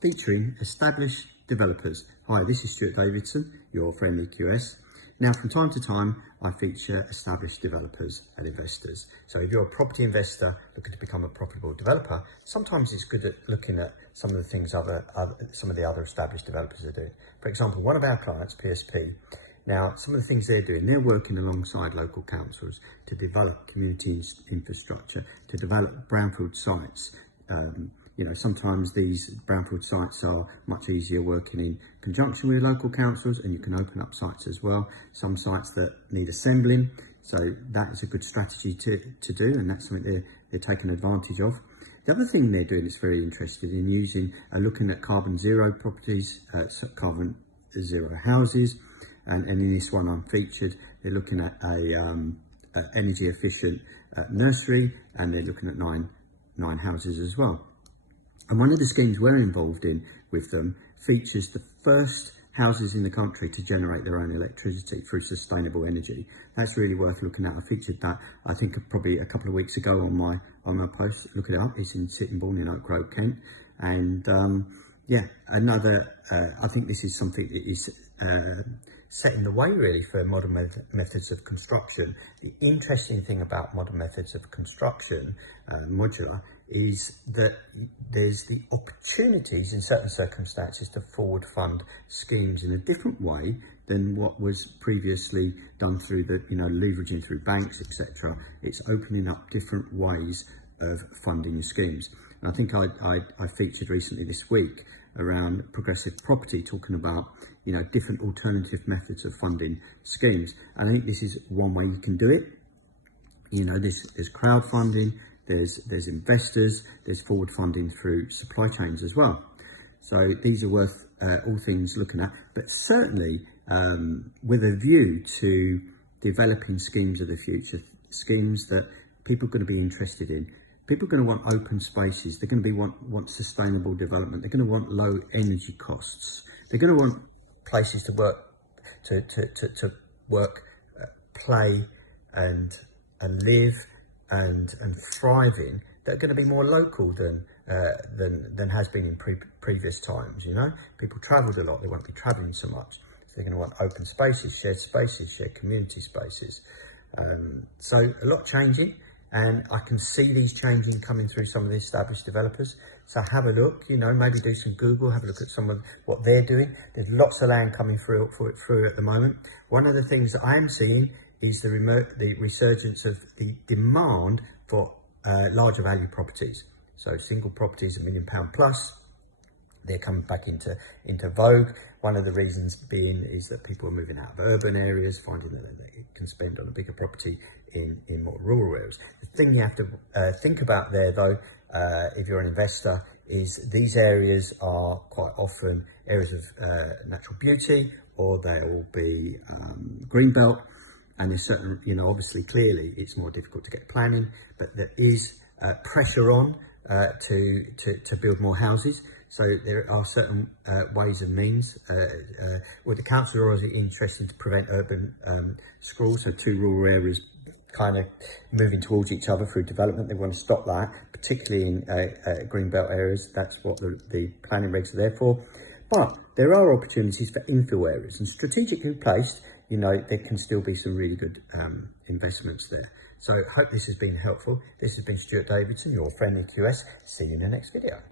featuring established developers. Hi, this is Stuart Davidson, your friendly QS. Now, from time to time, I feature established developers and investors. So if you're a property investor looking to become a profitable developer, sometimes it's good at looking at some of the things some of the other established developers are doing. For example, one of our clients, PSP, now some of the things they're doing, they're working alongside local councils to develop community infrastructure, to develop brownfield sites. Sometimes these brownfield sites are much easier working in conjunction with local councils, and you can open up sites as well. Some sites that need assembling, so that is a good strategy to do, and that's something they're taking advantage of. The other thing they're doing is very interested in looking at carbon zero properties, carbon zero houses, and in this one I'm featured, they're looking at a energy efficient nursery, and they're looking at nine houses as well. And one of the schemes we're involved in with them features the first houses in the country to generate their own electricity through sustainable energy. That's really worth looking at. I featured that, I think, probably a couple of weeks ago on my post. Look it up. It's in Sittingbourne in Oak Grove, Kent. And I think this is something that is setting the way really for modern methods of construction. The interesting thing about modern methods of construction, modular, is that there's the opportunities in certain circumstances to forward fund schemes in a different way than what was previously done through leveraging through banks, etc. It's opening up different ways of funding your schemes. And I think I featured recently this week around progressive property, talking about different alternative methods of funding schemes. And I think this is one way you can do it. There's crowdfunding, there's investors, there's forward funding through supply chains as well. So these are worth all things looking at, but certainly with a view to developing schemes of the future, schemes that people are going to be interested in. People are going to want open spaces. They're going to want sustainable development. They're going to want low energy costs. They're going to want places to work, play, and live and thrive in, that are going to be more local than has been in previous times. People travelled a lot. They won't be travelling so much. So they're going to want open spaces, shared community spaces. So a lot changing. And I can see these changing coming through some of the established developers. So have a look, maybe do some Google, have a look at some of what they're doing. There's lots of land coming through at the moment. One of the things that I am seeing is the resurgence of the demand for larger value properties. So single properties, £1 million plus, they're coming back into vogue. One of the reasons being is that people are moving out of urban areas, finding that they can spend on a bigger property in more rural areas. The thing you have to think about there, though, if you're an investor, is these areas are quite often areas of natural beauty, or they'll be greenbelt, and there's certain, obviously, clearly, it's more difficult to get planning, but there is pressure on to build more houses. So there are certain ways and means. With the council are also interested to prevent urban sprawl, so two rural areas kind of moving towards each other through development. They want to stop that, particularly in greenbelt areas. That's what the planning regs are there for. But there are opportunities for infill areas, and strategically placed, there can still be some really good investments there. So I hope this has been helpful. This has been Stuart Davidson, your friendly QS. See you in the next video.